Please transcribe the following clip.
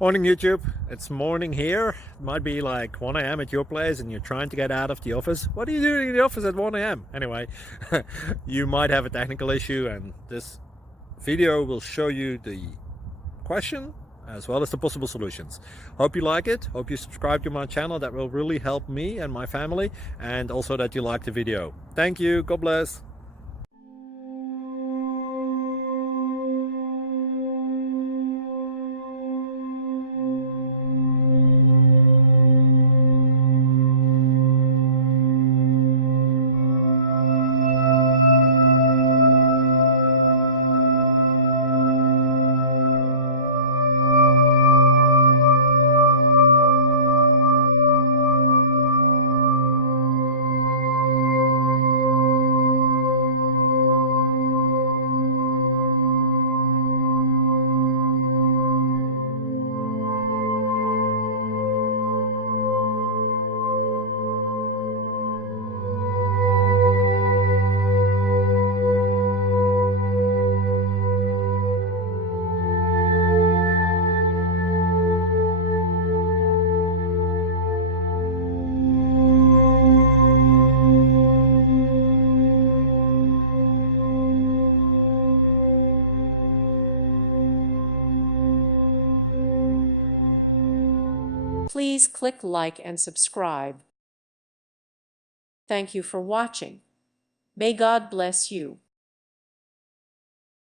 Morning YouTube, it's morning here. It might be like 1 a.m. at your place and you're trying to get out of the office. What are you doing in the office at 1 a.m.? Anyway, you might have a technical issue and this video will show you the question as well as the possible solutions. Hope you like it, hope you subscribe to my channel. That will really help me and my family, and also that you like the video. Thank you, God bless. Please click like and subscribe. Thank you for watching. May God bless you.